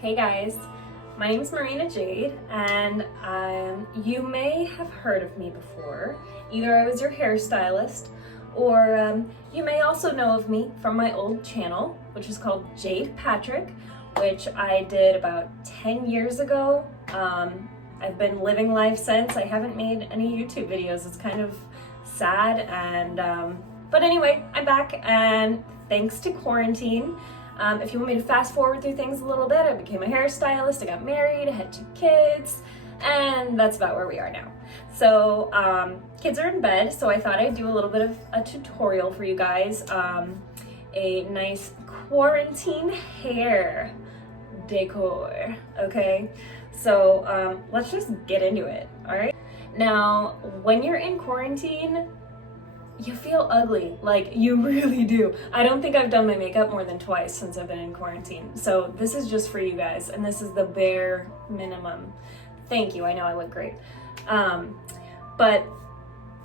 Hey guys, my name is Marina Jade, and you may have heard of me before. Either I was your hairstylist, or you may also know of me from my old channel, which is called Jade Patrick, which I did about 10 years ago. I've been living life since. I haven't made any YouTube videos. It's kind of sad, but anyway, I'm back, and thanks to quarantine. If you want me to fast forward through things a little bit, I became a hairstylist, I got married, I had 2 kids, and that's about where we are now. So kids are in bed, so I thought I'd do a little bit of a tutorial for you guys. A nice quarantine hair decor, okay? So let's just get into it, all right? Now, when you're in quarantine, you feel ugly, like you really do. I don't think I've done my makeup more than twice since I've been in quarantine. So this is just for you guys, and this is the bare minimum. Thank you, I know I look great. But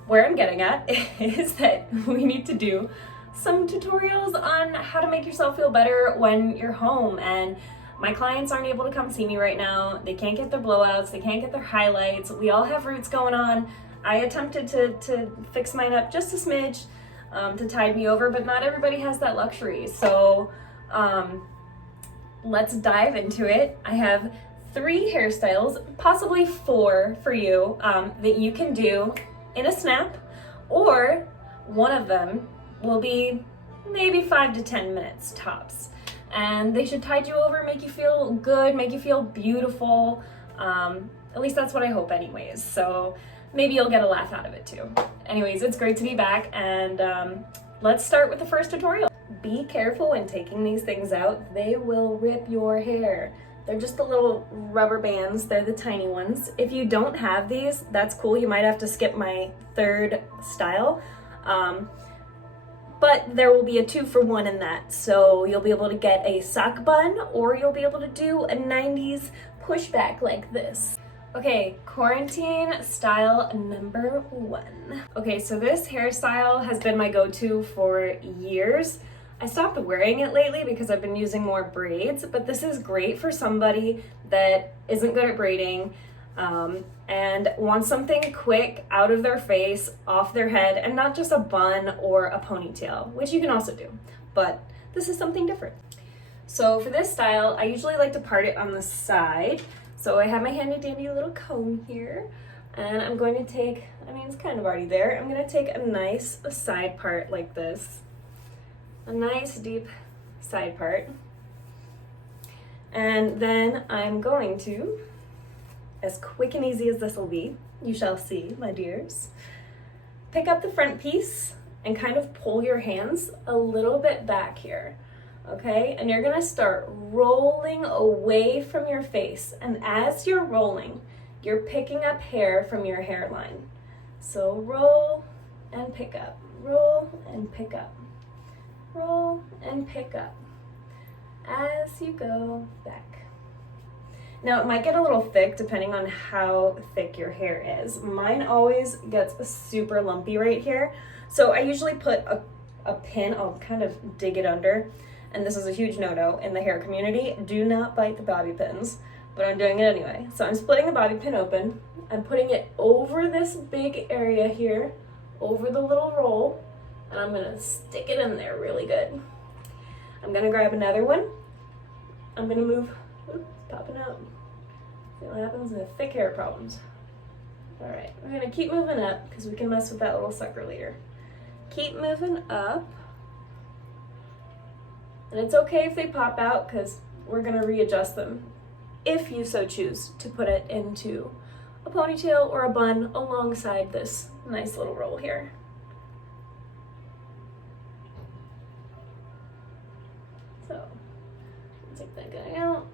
where I'm getting at is that we need to do some tutorials on how to make yourself feel better when you're home. And my clients aren't able to come see me right now. They can't get their blowouts, they can't get their highlights. We all have roots going on. I attempted to fix mine up just a smidge to tide me over, but not everybody has that luxury. So let's dive into it. I have 3 hairstyles, possibly 4 for you, that you can do in a snap, or one of them will be maybe 5 to 10 minutes tops. And they should tide you over, make you feel good, make you feel beautiful. At least that's what I hope anyways. So maybe you'll get a laugh out of it too. Anyways, it's great to be back, and let's start with the first tutorial. Be careful when taking these things out. They will rip your hair. They're just the little rubber bands. They're the tiny ones. If you don't have these, that's cool. You might have to skip my 3rd style. But there will be a 2-for-1 in that. So you'll be able to get a sock bun, or you'll be able to do a 90s pushback like this. Okay, quarantine style number 1. Okay, so this hairstyle has been my go-to for years. I stopped wearing it lately because I've been using more braids, but this is great for somebody that isn't good at braiding and wants something quick out of their face, off their head, and not just a bun or a ponytail, which you can also do, but this is something different. So for this style, I usually like to part it on the side. So I have my handy dandy little comb here, and I'm going to take, it's kind of already there, I'm going to take a nice side part like this. A nice deep side part. And then I'm going to, as quick and easy as this will be, you shall see, my dears, pick up the front piece and kind of pull your hands a little bit back here. Okay, and you're gonna start rolling away from your face. And as you're rolling, you're picking up hair from your hairline. So roll and pick up, roll and pick up, roll and pick up as you go back. Now it might get a little thick depending on how thick your hair is. Mine always gets super lumpy right here. So I usually put a pin, I'll kind of dig it under. And this is a huge no-no in the hair community. Do not bite the bobby pins, but I'm doing it anyway. So I'm splitting the bobby pin open. I'm putting it over this big area here, over the little roll, and I'm gonna stick it in there really good. I'm gonna grab another one. I'm gonna move, oops, popping out. See what happens in the thick hair problems. All right, we're gonna keep moving up because we can mess with that little sucker later. Keep moving up. And it's okay if they pop out because we're gonna readjust them if you so choose to put it into a ponytail or a bun alongside this nice little roll here. So, take that guy out.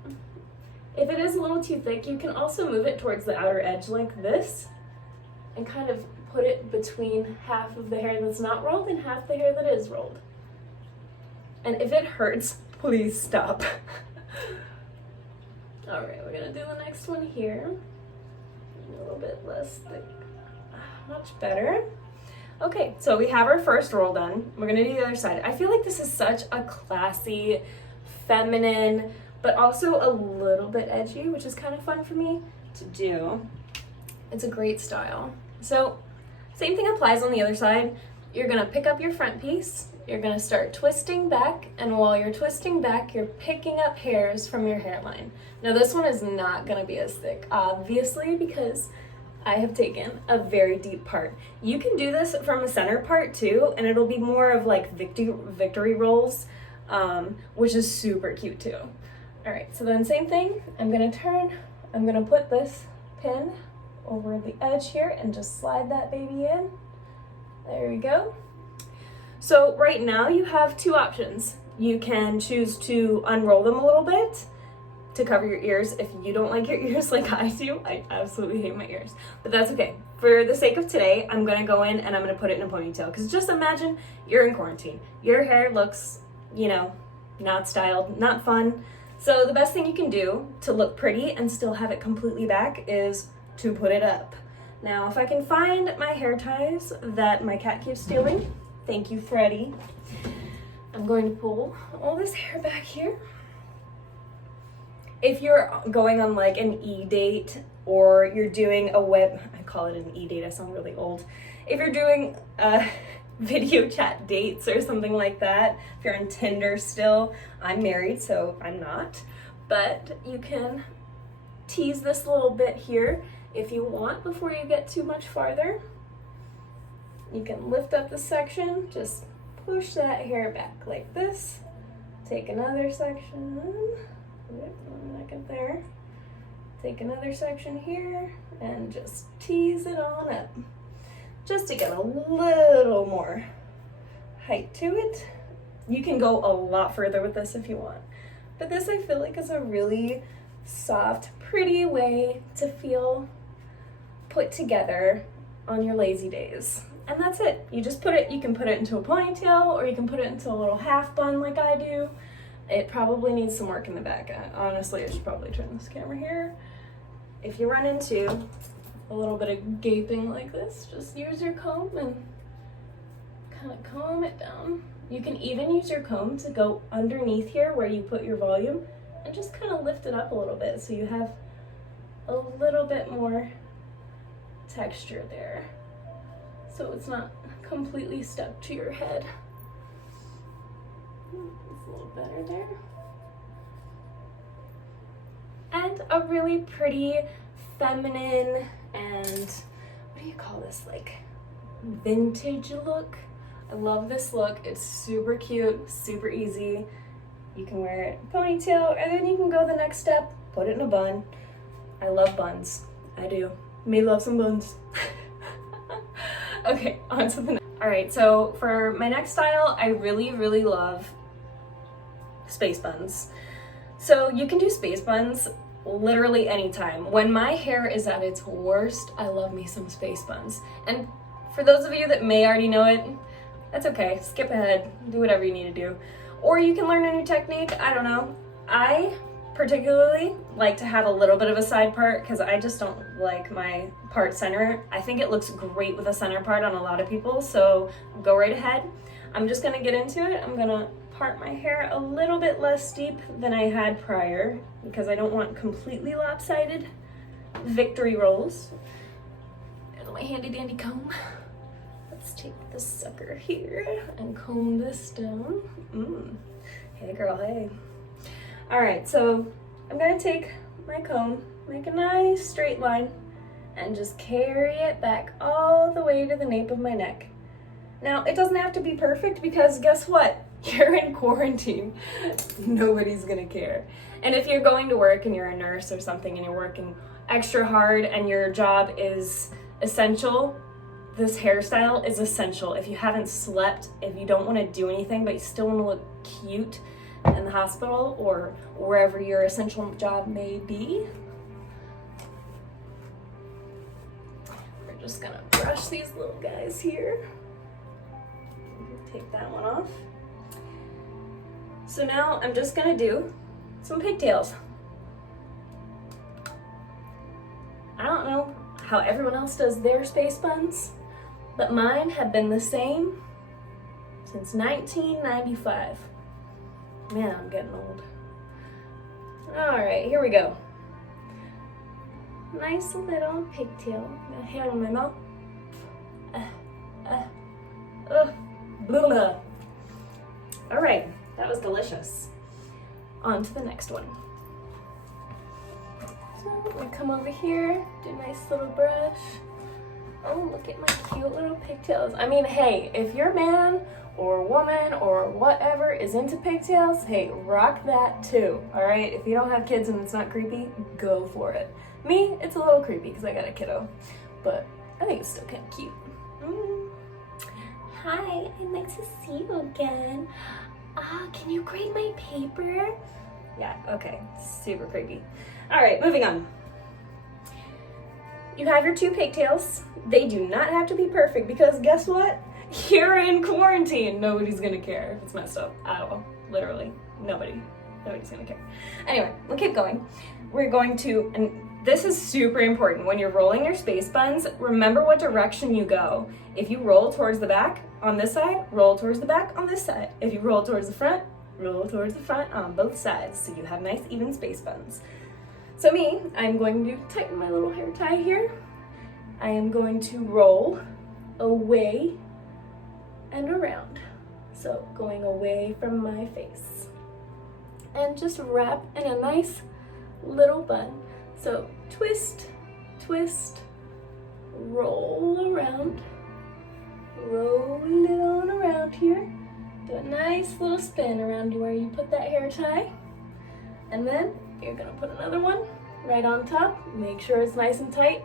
If it is a little too thick, you can also move it towards the outer edge like this and kind of put it between half of the hair that's not rolled and half the hair that is rolled. And if it hurts, please stop. All right, we're gonna do the next one here. A little bit less thick, much better. Okay, so we have our first roll done. We're gonna do the other side. I feel like this is such a classy, feminine, but also a little bit edgy, which is kind of fun for me to do. It's a great style. So same thing applies on the other side. You're gonna pick up your front piece, you're gonna start twisting back, and while you're twisting back, you're picking up hairs from your hairline. Now this one is not gonna be as thick, obviously, because I have taken a very deep part. You can do this from a center part too, and it'll be more of like victory rolls, which is super cute too. All right, so then same thing, I'm gonna put this pin over the edge here and just slide that baby in. There we go. So right now you have two options. You can choose to unroll them a little bit to cover your ears if you don't like your ears like I do. I absolutely hate my ears, but that's okay. For the sake of today, I'm gonna go in and I'm gonna put it in a ponytail, because just imagine you're in quarantine. Your hair looks, you know, not styled, not fun. So the best thing you can do to look pretty and still have it completely back is to put it up. Now, if I can find my hair ties that my cat keeps stealing, thank you, Freddie. I'm going to pull all this hair back here. If you're going on like an e-date, or you're doing a I call it an e-date, I sound really old. If you're doing video chat dates or something like that, if you're on Tinder still, I'm married, so I'm not, but you can tease this little bit here if you want before you get too much farther. You can lift up the section, just push that hair back like this. Take another section, back up there. Take another section here and just tease it on up. Just to get a little more height to it. You can go a lot further with this if you want. But this I feel like is a really soft, pretty way to feel put together on your lazy days. And that's it. You just put it, you can put it into a ponytail, or you can put it into a little half bun like I do. It probably needs some work in the back. Honestly, I should probably turn this camera here. If you run into a little bit of gaping like this, just use your comb and kind of comb it down. You can even use your comb to go underneath here where you put your volume and just kind of lift it up a little bit so you have a little bit more texture there, so it's not completely stuck to your head. It's a little better there. And a really pretty feminine and, what do you call this, like vintage look. I love this look. It's super cute, super easy. You can wear it in a ponytail, and then you can go the next step, put it in a bun. I love buns. I do. May love some buns. Okay, on to the next. All right, so for my next style, I really love space buns. So you can do space buns literally anytime. When my hair is at its worst, I love me some space buns. And for those of you that may already know it, that's okay. Skip ahead, do whatever you need to do. Or you can learn a new technique, I don't know. I particularly like to have a little bit of a side part because I just don't like my part center. I think it looks great with a center part on a lot of people, so go right ahead. I'm just gonna get into it. I'm gonna part my hair a little bit less steep than I had prior because I don't want completely lopsided victory rolls. There's my handy dandy comb. Let's take this sucker here and comb this down. Hey girl, hey. All right, so I'm gonna take my comb, make a nice straight line, and just carry it back all the way to the nape of my neck. Now, it doesn't have to be perfect because guess what? You're in quarantine. Nobody's gonna care. And if you're going to work and you're a nurse or something and you're working extra hard and your job is essential, this hairstyle is essential. If you haven't slept, if you don't want to do anything but you still want to look cute in the hospital or wherever your essential job may be, we're just gonna brush these little guys here. Take that one off. So now I'm just gonna do some pigtails. I don't know how everyone else does their space buns, but mine have been the same since 1995. Man, I'm getting old. All right, here we go. Nice little pigtail. The hair in my mouth. Blah, blah. All right, that was delicious. On to the next one. So we come over here, do a nice little brush. Oh, look at my cute little pigtails. I mean, hey, if your man or woman or whatever is into pigtails, hey, rock that too, all right? If you don't have kids and it's not creepy, go for it. Me, it's a little creepy because I got a kiddo, but I think it's still kind of cute. Hi, I'd like to see you again. Can you grade my paper? Yeah, okay, super creepy. All right, moving on. You have your 2 pigtails. They do not have to be perfect because guess what? You're in quarantine. Nobody's gonna care if it's messed up at all. Literally, nobody's gonna care. Anyway, we'll keep going. We're going to, and this is super important. When you're rolling your space buns, remember what direction you go. If you roll towards the back on this side, roll towards the back on this side. If you roll towards the front, roll towards the front on both sides so you have nice even space buns. So me, I'm going to tighten my little hair tie here. I am going to roll away and around. So going away from my face. And just wrap in a nice little bun. So twist, twist, roll around, roll it on around here. Do a nice little spin around where you put that hair tie. And then you're gonna put another one right on top. Make sure it's nice and tight.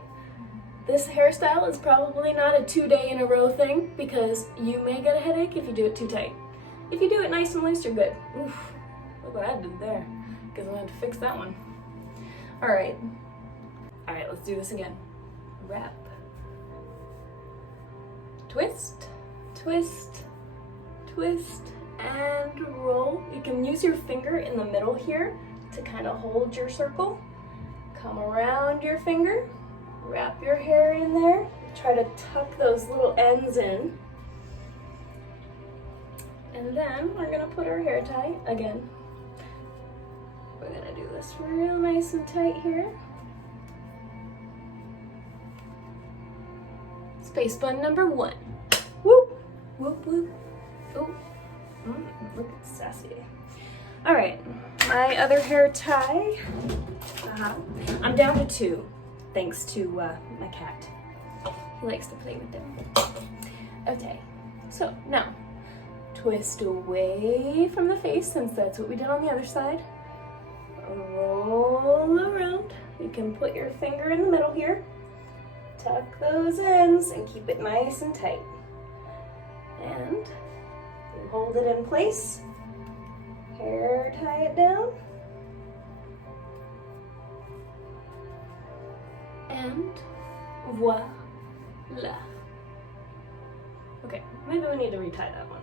This hairstyle is probably not a 2-day in a row thing because you may get a headache if you do it too tight. If you do it nice and loose, you're good. Oof, look what I did there. Guess I'm gonna have to fix that one. All right, let's do this again. Wrap, twist, twist, twist, and roll. You can use your finger in the middle here to kind of hold your circle. Come around your finger, wrap your hair in there, try to tuck those little ends in. And then we're gonna put our hair tie again. We're gonna do this real nice and tight here. Space bun number 1. Whoop, whoop, whoop. Oh, look at sassy. All right, my other hair tie. I'm down to 2, thanks to my cat. He likes to play with them. Okay, so now twist away from the face since that's what we did on the other side. Roll around. You can put your finger in the middle here. Tuck those ends and keep it nice and tight. And you hold it in place. Hair tie it down. And voila. Okay, maybe we need to retie that one.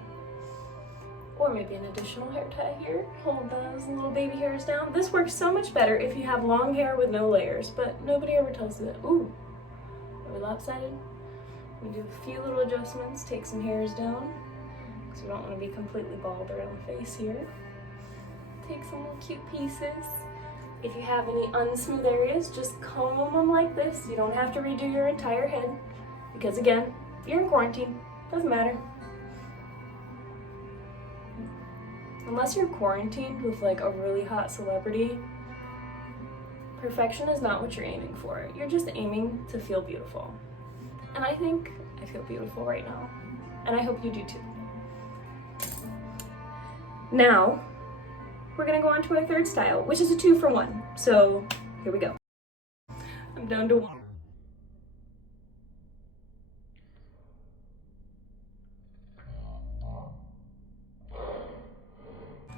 Or maybe an additional hair tie here. Hold those little baby hairs down. This works so much better if you have long hair with no layers, but nobody ever tells you that. Ooh, are we lopsided? We do a few little adjustments, take some hairs down, because we don't want to be completely bald around the face here. Take some little cute pieces. If you have any unsmooth areas, just comb them like this. You don't have to redo your entire head, because again, you're in quarantine, doesn't matter. Unless you're quarantined with like a really hot celebrity, perfection is not what you're aiming for. You're just aiming to feel beautiful. And I think I feel beautiful right now. And I hope you do too. Now, we're gonna go on to our third style, which is a 2-for-1. So here we go. I'm down to 1.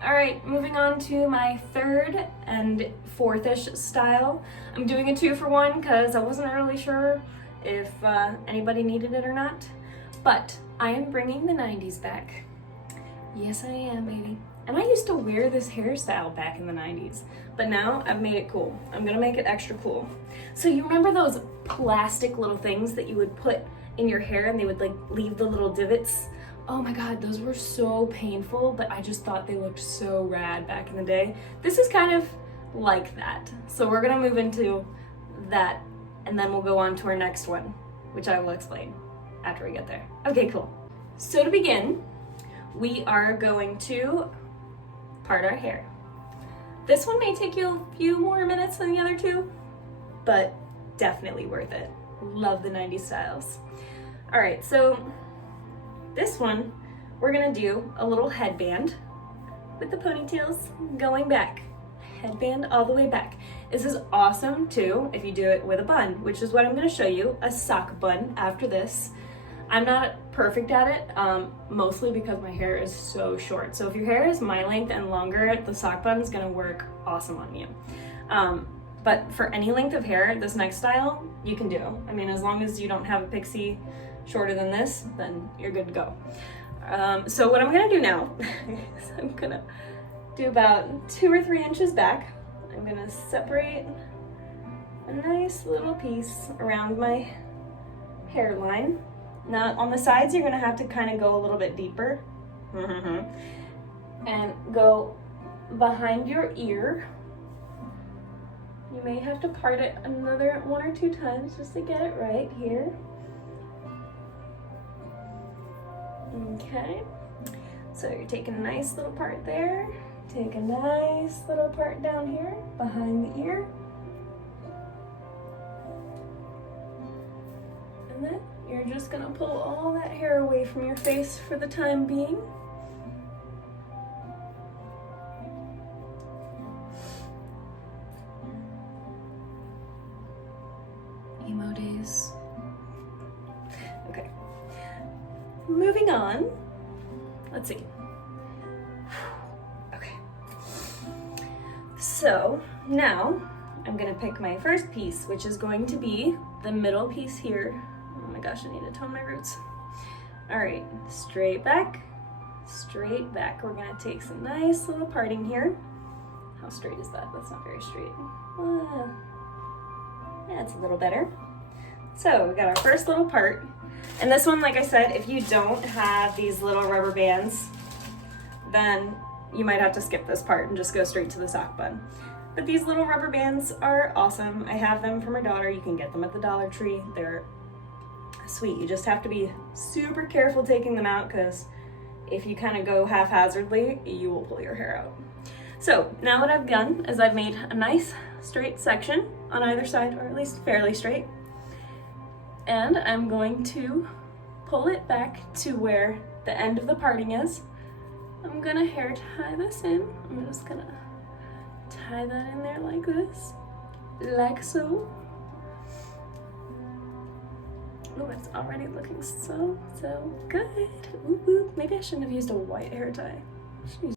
All right, moving on to my third and fourth-ish style. I'm doing a 2-for-1 because I wasn't really sure if anybody needed it or not. But I am bringing the 90s back. Yes, I am, baby. And I used to wear this hairstyle back in the 90s, but now I've made it cool. I'm gonna make it extra cool. So you remember those plastic little things that you would put in your hair and they would like leave the little divots? Oh my God, those were so painful, but I just thought they looked so rad back in the day. This is kind of like that. So we're gonna move into that, and then we'll go on to our next one, which I will explain after we get there. Okay, cool. So to begin, we are going to part our hair. This one may take you a few more minutes than the other two, but definitely worth it. Love the 90s styles. All right, so this one, we're gonna do a little headband with the ponytails going back. Headband all the way back. This is awesome too if you do it with a bun, which is what I'm gonna show you, a sock bun after this. I'm not perfect at it, mostly because my hair is so short. So if your hair is my length and longer, the sock bun is gonna work awesome on you. But for any length of hair, this next style, you can do. I mean, as long as you don't have a pixie shorter than this, then you're good to go. So what I'm gonna do now is I'm gonna do about 2 or 3 inches back. I'm gonna separate a nice little piece around my hairline. Now on the sides, you're gonna have to kind of go a little bit deeper and go behind your ear. You may have to part it another 1 or 2 times just to get it right here. Okay, so you're taking a nice little part there, take a nice little part down here behind the ear, and then you're just gonna pull all that hair away from your face for the time being. Emo days. Okay. Moving on. Let's see. Okay. So now I'm gonna pick my first piece, which is going to be the middle piece here. Oh my gosh, I need to tone my roots. All right, straight back, straight back. We're gonna take some nice little parting here. How straight is that? That's not very straight. That's a little better. So we got our first little part. And this one, like I said, if you don't have these little rubber bands, then you might have to skip this part and just go straight to the sock bun. But these little rubber bands are awesome. I have them for my daughter. You can get them at the Dollar Tree. They're sweet. You just have to be super careful taking them out, because if you kind of go haphazardly, you will pull your hair out. So now what I've done is I've made a nice straight section on either side, or at least fairly straight. And I'm going to pull it back to where the end of the parting is. I'm gonna hair tie this in. I'm just gonna tie that in there like this, like so. Oh, it's already looking so good. Ooh, ooh. Maybe I shouldn't have used a white hair tie. I should use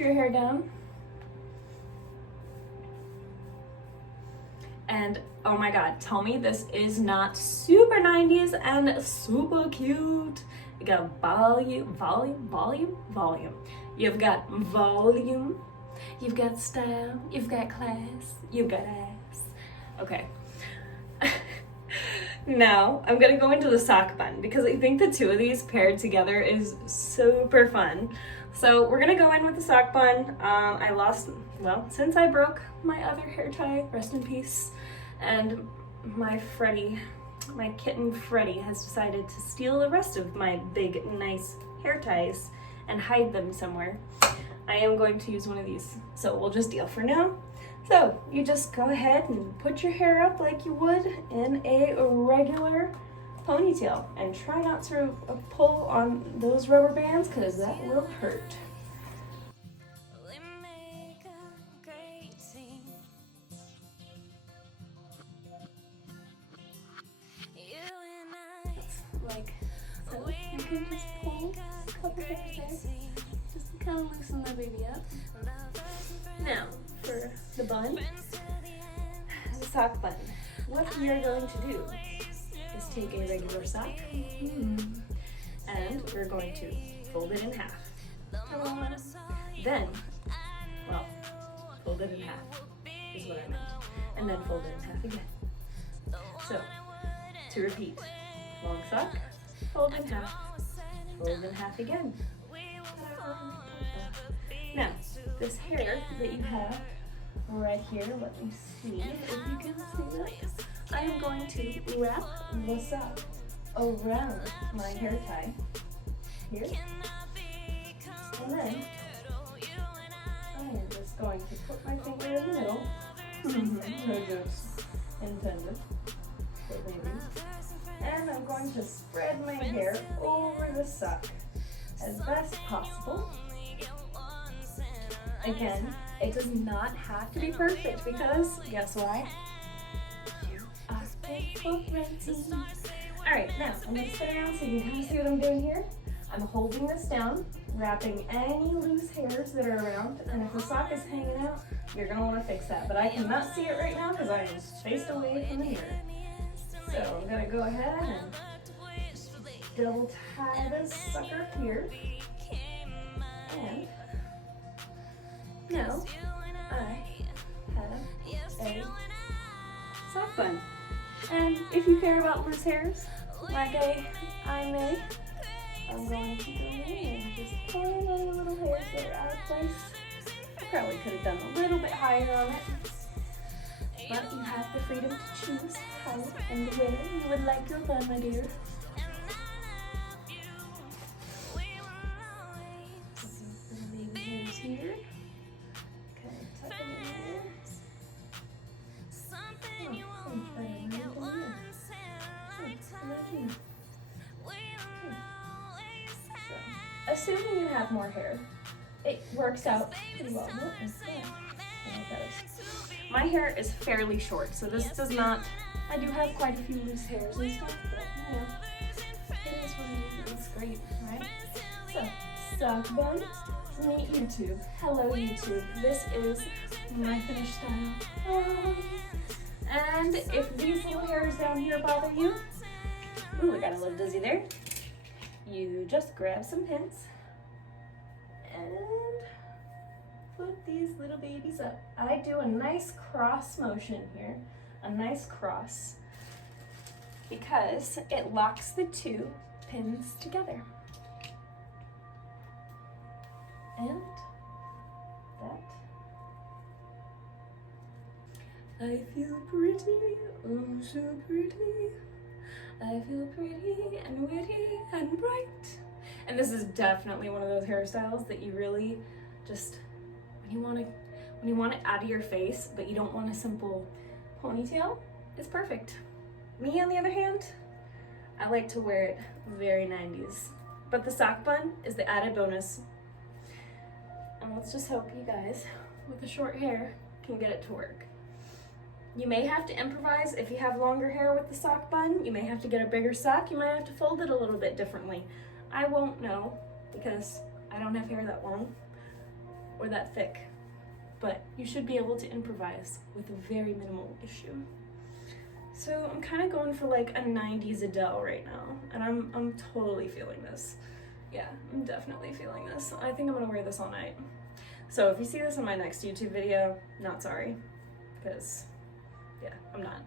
your hair down. And oh my god, tell me this is not super 90s and super cute. You got volume. You've got volume, you've got style, you've got class, you've got ass. Okay. Now I'm gonna go into the sock bun because I think the two of these paired together is super fun. So we're gonna go in with the sock bun. I lost, well, since I broke my other hair tie, rest in peace, and my kitten Freddy has decided to steal the rest of my big, nice hair ties and hide them somewhere. I am going to use one of these, so we'll just deal for now. So you just go ahead and put your hair up like you would in a regular ponytail, and try not to pull on those rubber bands because that will hurt. Like so, you can just pull a couple hairs there, just to kind of loosen the baby up. Now, for the bun, the sock bun, what we are going to do is take a regular sock, and we're going to fold it in half. Then, well, fold it in half is what I meant, and then fold it in half again. So, to repeat, long sock, fold in half, fold in half again. Now, this hair that you have right here, let me see if you can see that. I am going to wrap the sock around my hair tie here, and then I am just going to put my finger in the middle. No jokes intended for babies. And I'm going to spread my hair over the sock as best possible. Again, it does not have to be perfect because guess why? You are parenting. Alright, now I'm going to spin around so you can kind of see what I'm doing here. I'm holding this down, wrapping any loose hairs that are around, and if the sock is hanging out, you're going to want to fix that. But I cannot see it right now because I am faced away from the mirror. So I'm going to go ahead and double tie this sucker here. And now I have a sock bun. And if you care about loose hairs, like I may, I'm going to go in and just pull any little hairs that are out of place. I probably could have done a little bit higher on it, but you have the freedom to choose how and where you would like your bun, my dear. Little baby hairs here. Okay, tuck them in there. Assuming you have more hair, it works out pretty well. My hair is fairly short, so this does not, I do have quite a few loose hairs and stuff, but you know, it is what it is. It looks great, right? So, sock bun, meet YouTube. Hello YouTube, this is my finished style. And if these new hairs down here bother you, ooh, I got a little dizzy there. You just grab some pins and put these little babies up. I do a nice cross motion here, a nice cross, because it locks the two pins together. And that. I feel pretty, oh so pretty. I feel pretty and witty and bright. And this is definitely one of those hairstyles that you really just, when you want it out of your face, but you don't want a simple ponytail, it's perfect. Me, on the other hand, I like to wear it very 90s. But the sock bun is the added bonus. And let's just hope you guys, with the short hair, can get it to work. You may have to improvise if you have longer hair with the sock bun. You may have to get a bigger sock. You might have to fold it a little bit differently. I won't know because I don't have hair that long. or that thick, but you should be able to improvise with a very minimal issue. So I'm kind of going for like a 90s Adele right now, and I'm totally feeling this. Yeah, I'm definitely feeling this. I think I'm gonna wear this all night. So if you see this in my next YouTube video, not sorry, because yeah, I'm not.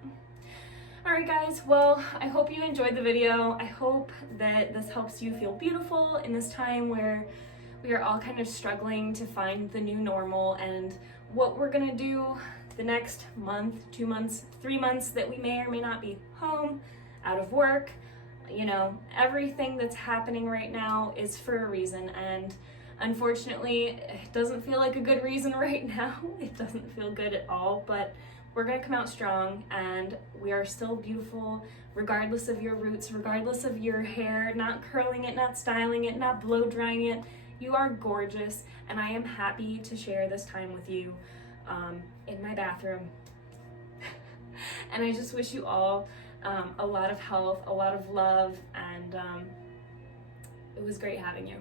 Alright guys, well, I hope you enjoyed the video. I hope that this helps you feel beautiful in this time where we are all kind of struggling to find the new normal and what we're gonna do the next month, 2 months, 3 months that we may or may not be home, out of work. You know, everything that's happening right now is for a reason, and unfortunately, it doesn't feel like a good reason right now. It doesn't feel good at all, but we're gonna come out strong, and we are still beautiful regardless of your roots, regardless of your hair, not curling it, not styling it, not blow drying it. You are gorgeous, and I am happy to share this time with you in my bathroom. And I just wish you all a lot of health, a lot of love, and it was great having you.